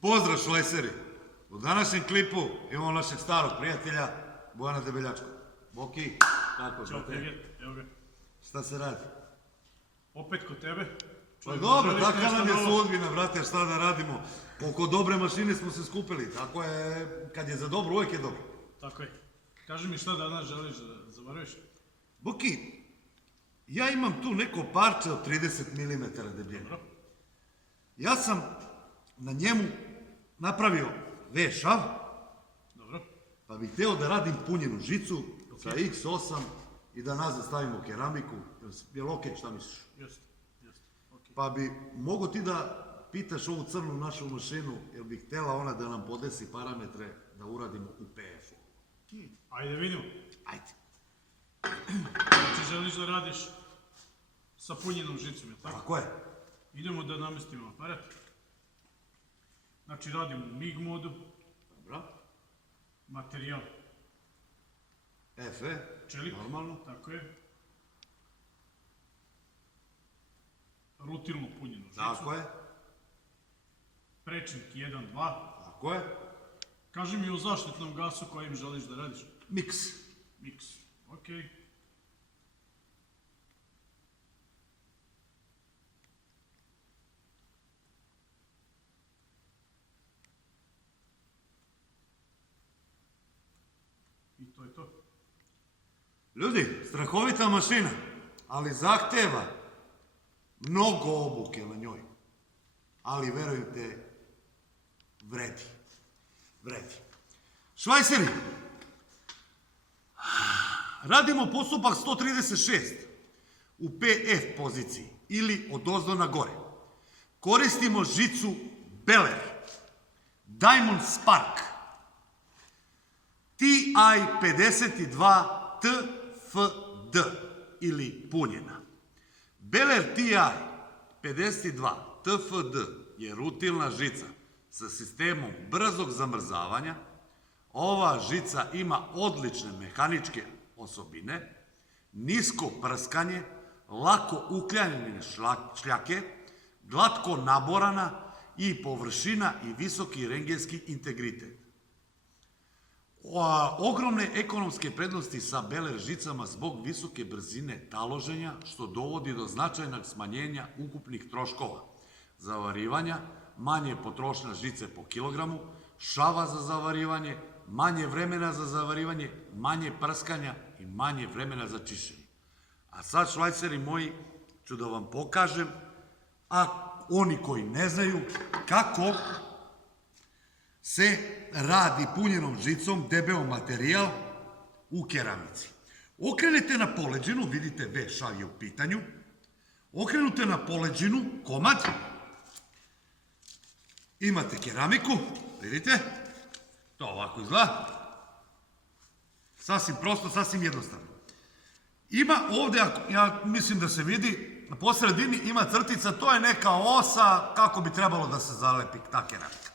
Pozdrav švajseri! U današnjem klipu imamo našeg starog prijatelja Bojana Debeljačka. Boki, kako Ćao, brate? Peget, evo ga. Šta se radi? Opet kod tebe. Pa dobro, takva nam je sudbina, brate, šta da radimo? Oko dobre mašine smo se skupili, tako je, kad je za dobro, uvijek je dobro. Tako je. Kaži mi šta danas želiš da zavaruješ? Boki, ja imam tu neko parče od 30 mm debljine. Dobro. Ja sam na njemu napravio V-šav, Dobro. pa bih hteo da radim punjenu žicu sa X8 i da nazad stavimo keramiku. Je li okej, šta misliš? Jeste, jeste. Okej. Pa bi mogo ti da pitaš ovu crnu našu mašinu, jel bi htela ona da nam podesi parametre da uradimo u PF-u. Ajde vidimo. Ajde. Znači želiš da radiš sa punjenom žicom, je tako? Tako je. Idemo da namestimo aparat. Znači radimo u MIG modu, Dobro. materijal FE, čelik, normalno. tako je. Rutilno punjenu žicu. Tako je. Prečnik 1, 2. Tako je. Kaži mi o zaštitnom gasu kojim želiš da radiš. Miks. Mix. Okej. I to je to. Ljudi, strahovita mašina, ali zahteva mnogo obuke na njoj. Ali verujte, vredi. Vredi. Švajseri, radimo postupak 136 u PF poziciji ili odozdo na gore. Koristimo žicu Beller, Diamond Spark, TI-52 TFD ili punjena. Beller TI-52 TFD je rutilna žica sa sistemom brzog zamrzavanja. Ova žica ima odlične mehaničke osobine, nisko prskanje, lako uklanjanje šljake, glatko naborana i površina i visoki rengenski integritet. Ogromne ekonomske prednosti sa Beller žicama zbog visoke brzine taloženja, što dovodi do značajnog smanjenja ukupnih troškova zavarivanja, manje potrošnja žice po kilogramu, šava za zavarivanje, manje vremena za zavarivanje, manje prskanja i manje vremena za čišćenje. A sad, švajceri moji, ću da vam pokažem, a oni koji ne znaju, kako se radi punjenom žicom debeo materijal u keramici. Okrenete na poleđinu, vidite V-šav je u pitanju, okrenute na poleđinu komad, imate keramiku, vidite, to ovako izgleda, sasvim prosto, sasvim jednostavno. Ima ovde, ja mislim da se vidi, po sredini ima crtica, to je neka osa kako bi trebalo da se zalepi ta keramika.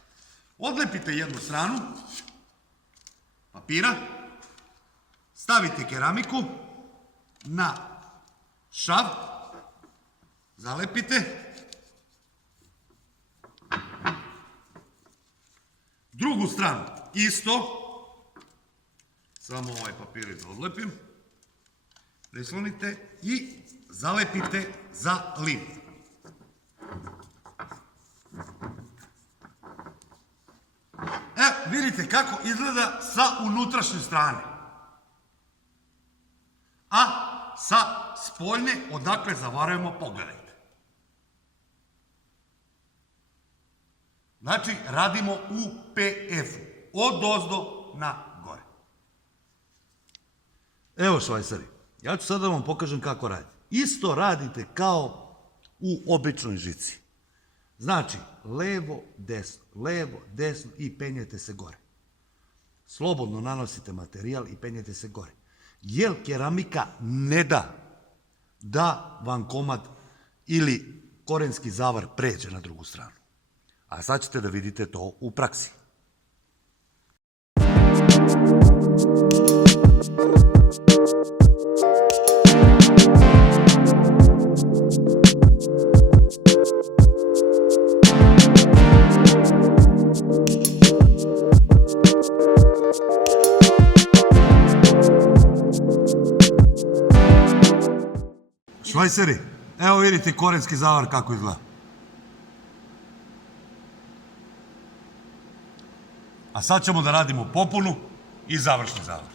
Odlepite jednu stranu papira, stavite keramiku na šav, zalepite, drugu stranu isto, samo ovaj papir da odlepim, prislonite i zalepite za lim. Vidite kako izgleda sa unutrašnje strane. A sa spoljne, odakle zavarujemo, pogledajte. Znači, radimo u PF-u, odozdo na gore. Evo švajsari, ja ću sad da vam pokažem kako radi. Isto radite kao u običnoj žici. Znači, levo, desno i penjete se gore. Slobodno nanosite materijal i penjete se gore. Jer keramika ne da da vam komad ili korenski zavar pređe na drugu stranu. A sad ćete da vidite to u praksi. Švajceri, evo vidite korenski zavar kako izgleda. A sad ćemo da radimo popunu i završni zavar.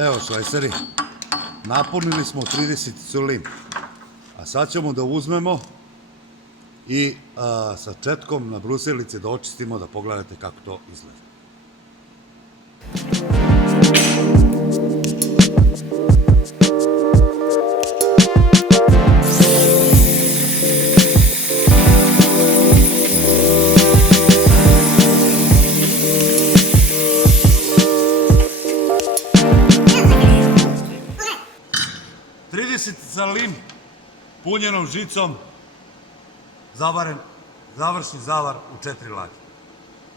Evo švajceri, napunili smo 30 celin, a sad ćemo da uzmemo i sa četkom na brusilici da očistimo, da pogledate kako to izgleda. Celin punjenom žicom, završni zavar u 4 lage.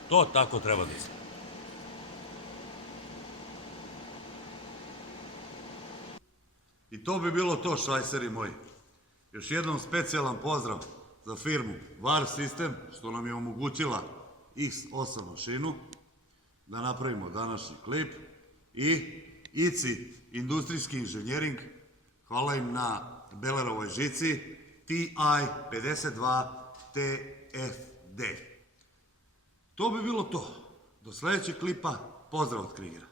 To tako treba da izgleda. I to bi bilo to, švajceri moji. Još jednom specijalan pozdrav za firmu VAR System, što nam je omogućila X8 mašinu da napravimo današnji klip, i ICI Industrijski inženjering, hvala im na Bellerovoj žici TI-52 TFD. To bi bilo to. Do sledećeg klipa, pozdrav od Krigera.